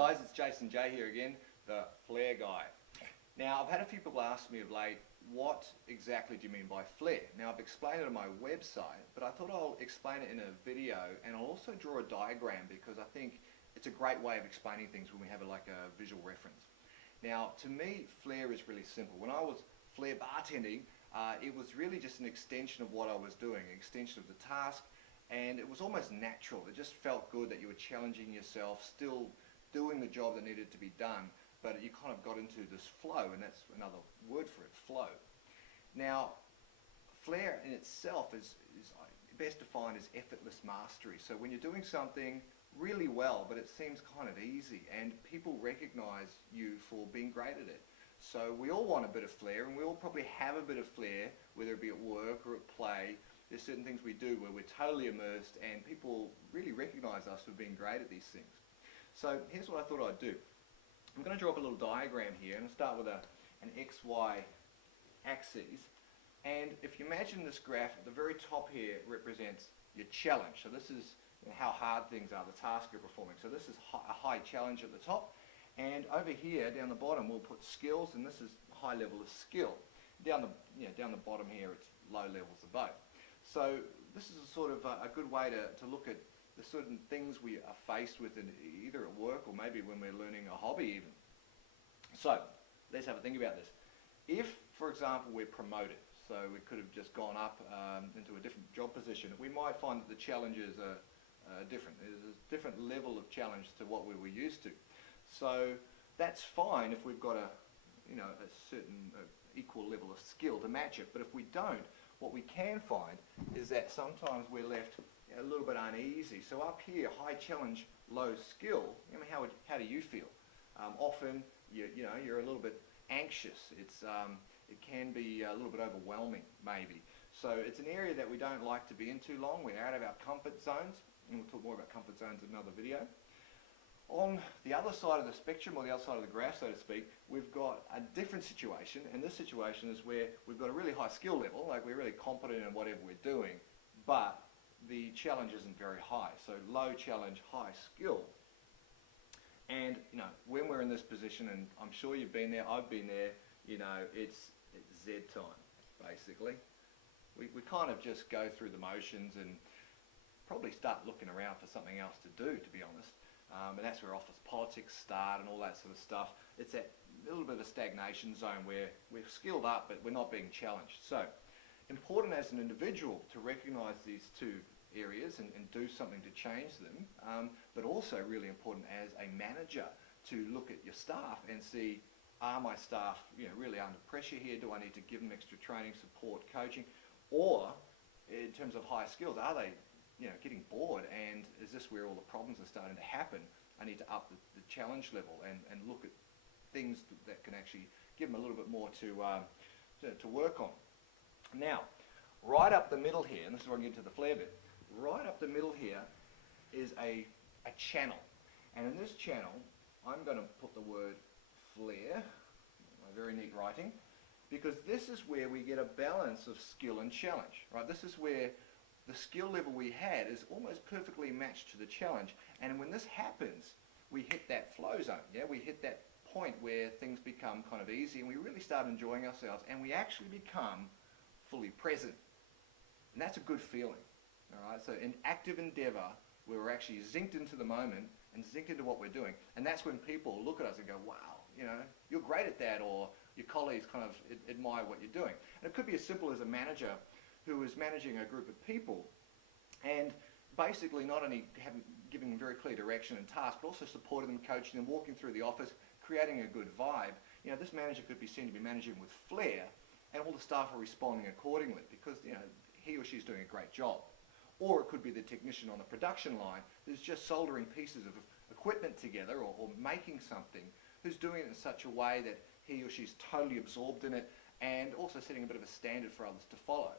guys, it's Jason J here again, the Flair guy. Now, I've had a few people ask me of late, what exactly do you mean by Flair? Now, I've explained it on my website, but I thought I'll explain it in a video, and I'll also draw a diagram because I think it's a great way of explaining things when we have a visual reference. Now, to me, Flair is really simple. When I was Flair bartending, it was really just an extension of what I was doing, an extension of the task, and it was almost natural. It just felt good that you were challenging yourself, still doing the job that needed to be done, but you kind of got into this flow, and that's another word for it, flow. Now, Flair in itself is best defined as effortless mastery. So when you're doing something really well, but it seems kind of easy, and people recognize you for being great at it. So we all want a bit of Flair, and we all probably have a bit of Flair, whether it be at work or at play. There's certain things we do where we're totally immersed, and people really recognize us for being great at these things. So here's what I thought I'd do. I'm going to draw up a little diagram here, and I'll start with an XY axis. And if you imagine this graph, at the very top here represents your challenge. So this is how hard things are, the task you're performing. So this is a high challenge at the top. And over here, down the bottom, we'll put skills, and this is high level of skill. Down the bottom here, it's low levels of both. So this is a sort of a good way to look at the certain things we are faced with either at work or maybe when we're learning a hobby even. So let's have a think about this. If, for example, we're promoted, so we could have just gone up into a different job position, we might find that the challenges are different. There's a different level of challenge to what we were used to. So that's fine if we've got a certain equal level of skill to match it. But if we don't, what we can find is that sometimes we're left a little bit uneasy. So up here, high challenge, low skill. How do you feel? Often you're a little bit anxious. It can be a little bit overwhelming maybe. So it's an area that we don't like to be in too long. We're out of our comfort zones, and we'll talk more about comfort zones in another video. On the other side of the spectrum, or the other side of the graph, so to speak, we've got a different situation, and this situation is where we've got a really high skill level, like we're really competent in whatever we're doing, but the challenge isn't very high. So low challenge, high skill. And when we're in this position, and I'm sure you've been there, I've been there, it's Z time, basically. We kind of just go through the motions and probably start looking around for something else to do, to be honest. And that's where office politics start and all that sort of stuff. It's that little bit of a stagnation zone where we're skilled up, but we're not being challenged. So, important as an individual to recognize these two areas and do something to change them, but also really important as a manager to look at your staff and see, are my staff really under pressure here? Do I need to give them extra training, support, coaching? Or, in terms of high skills, are they getting bored, and is this where all the problems are starting to happen? I need to up the challenge level and look at things that can actually give them a little bit more to work on. Now, right up the middle here, and this is where I get to the Flair bit, right up the middle here is a channel. And in this channel, I'm going to put the word Flair, very neat writing, because this is where we get a balance of skill and challenge, right? This is where the skill level we had is almost perfectly matched to the challenge. And when this happens, we hit that flow zone. Yeah, we hit that point where things become kind of easy and we really start enjoying ourselves and we actually become fully present. And that's a good feeling. All right, so in active endeavor, where we're actually zinced into the moment and zinced into what we're doing. And that's when people look at us and go, wow, you're great at that, or your colleagues kind of admire what you're doing. And it could be as simple as a manager who is managing a group of people and basically not only giving them very clear direction and task, but also supporting them, coaching them, walking through the office, creating a good vibe. This manager could be seen to be managing with Flair, and all the staff are responding accordingly because he or she's doing a great job. Or it could be the technician on the production line who's just soldering pieces of equipment together or making something, who's doing it in such a way that he or she's totally absorbed in it and also setting a bit of a standard for others to follow.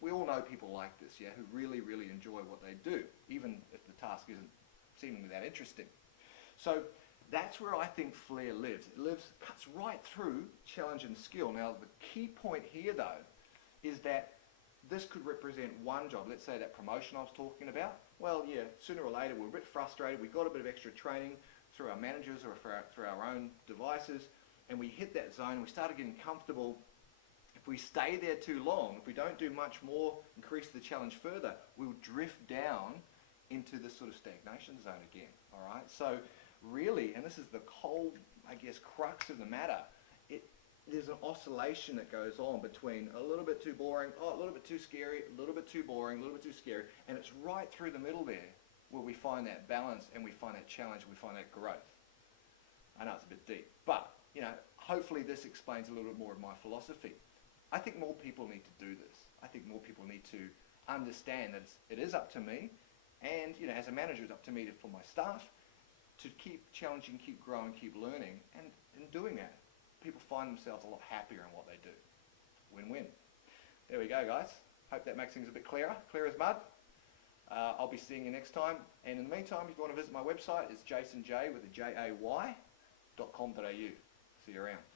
We all know people like this, who really, really enjoy what they do, even if the task isn't seemingly that interesting. So that's where I think Flair lives. It cuts right through challenge and skill. Now, the key point here, though, is that this could represent one job. Let's say that promotion I was talking about. Well, yeah, sooner or later we're a bit frustrated. We got a bit of extra training. through our managers or through our own devices, and we hit that zone and we started getting comfortable. If we stay there too long, if we don't do much more, increase the challenge further, we'll drift down into this sort of stagnation zone again, all right? So really, and this is the cold, I guess, crux of the matter, there's an oscillation that goes on between a little bit too boring, a little bit too scary, a little bit too boring, a little bit too scary, and it's right through the middle there where we find that balance and we find that challenge, we find that growth. I know it's a bit deep, but, hopefully this explains a little bit more of my philosophy. I think more people need to do this. I think more people need to understand that it is up to me, and as a manager, it's up to me for my staff to keep challenging, keep growing, keep learning, and in doing that, people find themselves a lot happier in what they do. Win-win. There we go, guys. Hope that makes things a bit clearer. Clear as mud. I'll be seeing you next time. And in the meantime, if you want to visit my website, it's jasonj with a J-A-Y.com.au. See you around.